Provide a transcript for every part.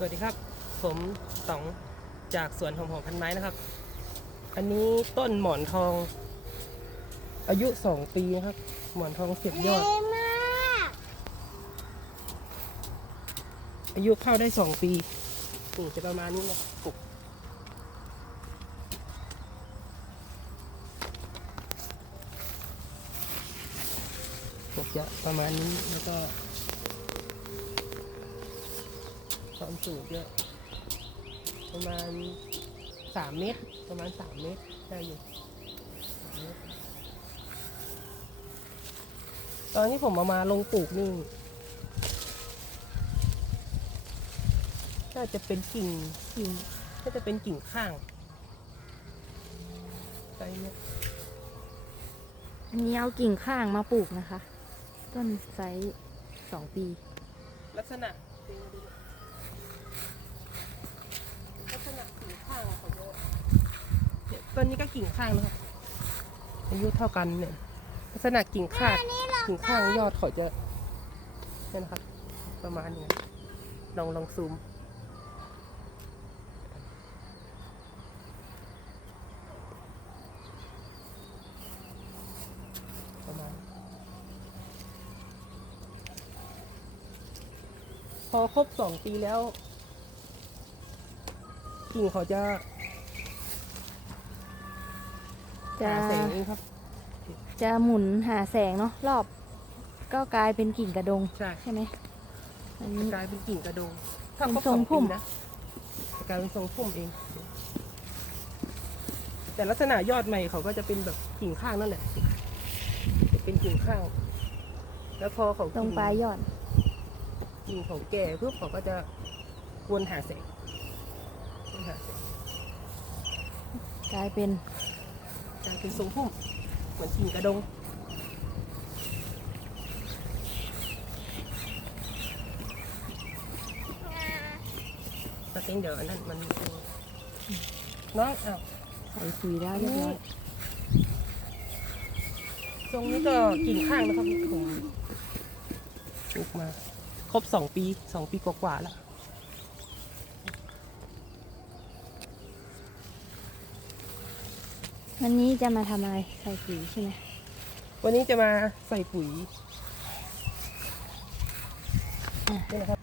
สวัสดีครับ ผมต๋องจากสวนหอมหอมพันไม้นะครับ อันนี้ต้นหมอนทอง อายุสองปีนะครับ หมอนทองเสียบยอด อายุเข้าได้สองปีนี่จะประมาณนี้นะปลูกปลูกจะประมาณนี้แล้วก็ ความสูงเยอะ ประมาณสามเมตร ประมาณสามเมตรได้อยู่สามเมตรตอนที่ผมเอามาลงปลูกนี่น่าจะเป็นกิ่งกิ่งน่าจะเป็นกิ่งข้างไปเนี่ยอันนี้เอากิ่งข้างมาปลูกนะคะ ต้นไซส์สองปี ลักษณะลักษณะกิ่งข้างของเขาเนี่ย ต้นนี้ก็กิ่งข้างนะครับอายุเท่ากันเนี่ยลักษณะกิ่งข้างกิ่งข้างยอดเขาจะเนี่ยนะครับ ประมาณนี้ลองลองซูมประมาณพอครบสองปีแล้ว กิ่งเขาจะ จะหาแสงเองครับ จะหมุนหาแสงเนาะรอบ ก็กลายเป็นกิ่งกระดง ใช่ ใช่ไหมอันจะนี้ กลายเป็นกิ่งกระโดงถ้าเป็นครบทสรองงพุ่ปีมนะจะกลายเป็นทรงพุ่มเอง แต่ลักษณะยอดใหม่เขาก็จะเป็นแบบกิ่งข้างนั่นแหละจะเป็นกิ่งข้าง แล้วพอเขาตรงปลายยอดกิ่งเขาแก่ปุ๊บเขาก็จะวนหาแสงวนหาแสงกลายเป็น กลายเป็นทรงพุ่มเหมือนกิ่งกระดงสเต็งเดี๋ยวอันนั้นมันน้องอ้าวใส่ปุ๋ยแล้วเรียบร้อยตรงนี้ก็กิ่งข้างนะครับผมปลูกมา ครบสองปีสองปีกว่าๆแล้ว วันนี้จะมาทำอะไรใส่ปุ๋ยใช่ไหมวันนี้จะมาใส่ปุ๋ยนี่นะครับ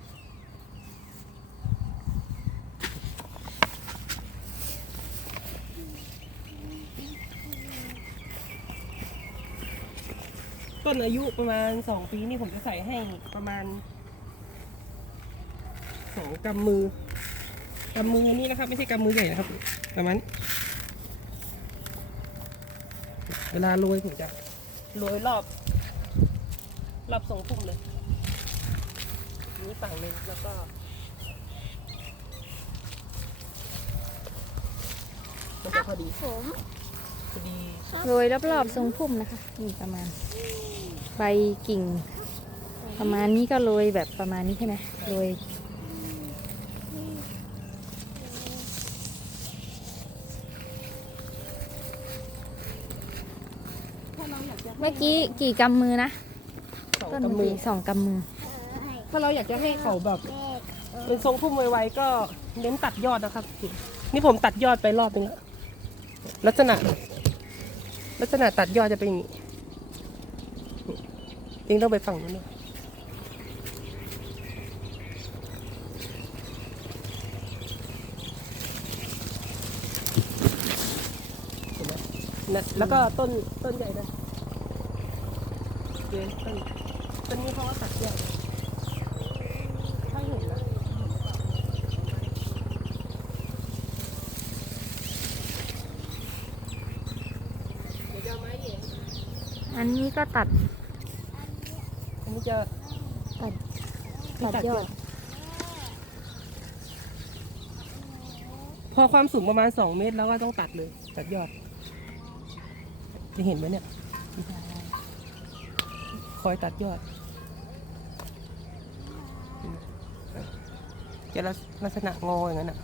ต้นอายุประมาณสองปีนี่ผมจะใส่ให้ประมาณสองกำมือกำมือนี่นะครับ ไม่ใช่กำมือใหญ่นะครับประมาณ เวลาโรยผมจะโรยรอบ รอบทรงพุ่มเลยนี้ฝั่งหนึ่งแล้วก็มันจะพอดีผมพอดีโรยรอบๆทรงพุ่มนะคะนี่ประมาณใบกิ่ง ประมาณนี้ก็โรยแบบประมาณนี้ใช่ไหมโรย เมื่อกี้กี่กำมือนะสองต้นกำเมื่อมือกี้สองกำมือ ถ้าเราอยากจะให้เขาแบบ เป็นทรงพุ่มไวๆก็เน้นตัดยอดนะครับ นี่ผมตัดยอดไปรอบนึงแล้วลักษณะ ลักษณะตัดยอดจะเป็นอย่างนี้นี่เองต้องไปฝั่งนู้นด้วยเห็นไหม นะแล้วก็ต้นต้นใหญ่นะเจนต้นต้นนี้เขาก็ตัดยอดถ้าเห็นนะเดี๋ยวจะเอาไม้เหย็นอันนี้ก็ตัดอันนี้จะตัดตัดยอด พอความสูงประมาณ 2 เมตรแล้วก็ต้องตัดเลย ตัดยอด จะเห็นไหมเนี่ย คอยตัดยอดจะลักษณะงออย่างนั้นอะ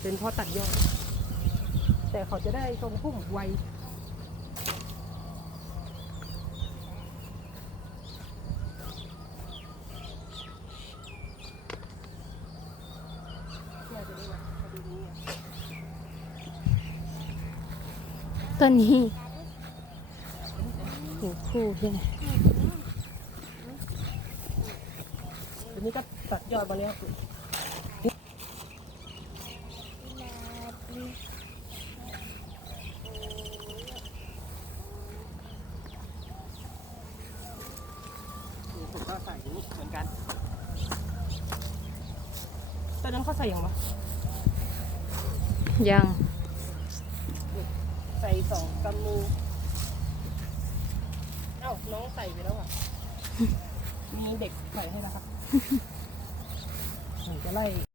เป็นเพราะตัดยอด แต่เขาจะได้ทรงพุ่มไว ต้นนี้กิ่งคู่ใช่ไหมตัวนี้ก็ตัดยอดมาแล้วนี่ผมก็ใส่อย่างนี้เหมือนกันตอนนั้นเขาใส่อย่างวะยังใส่สองกำมือ เอ้าน้องใส่ไปแล้วอะ มีเด็กใส่ให้แล้วครับผมจะไล่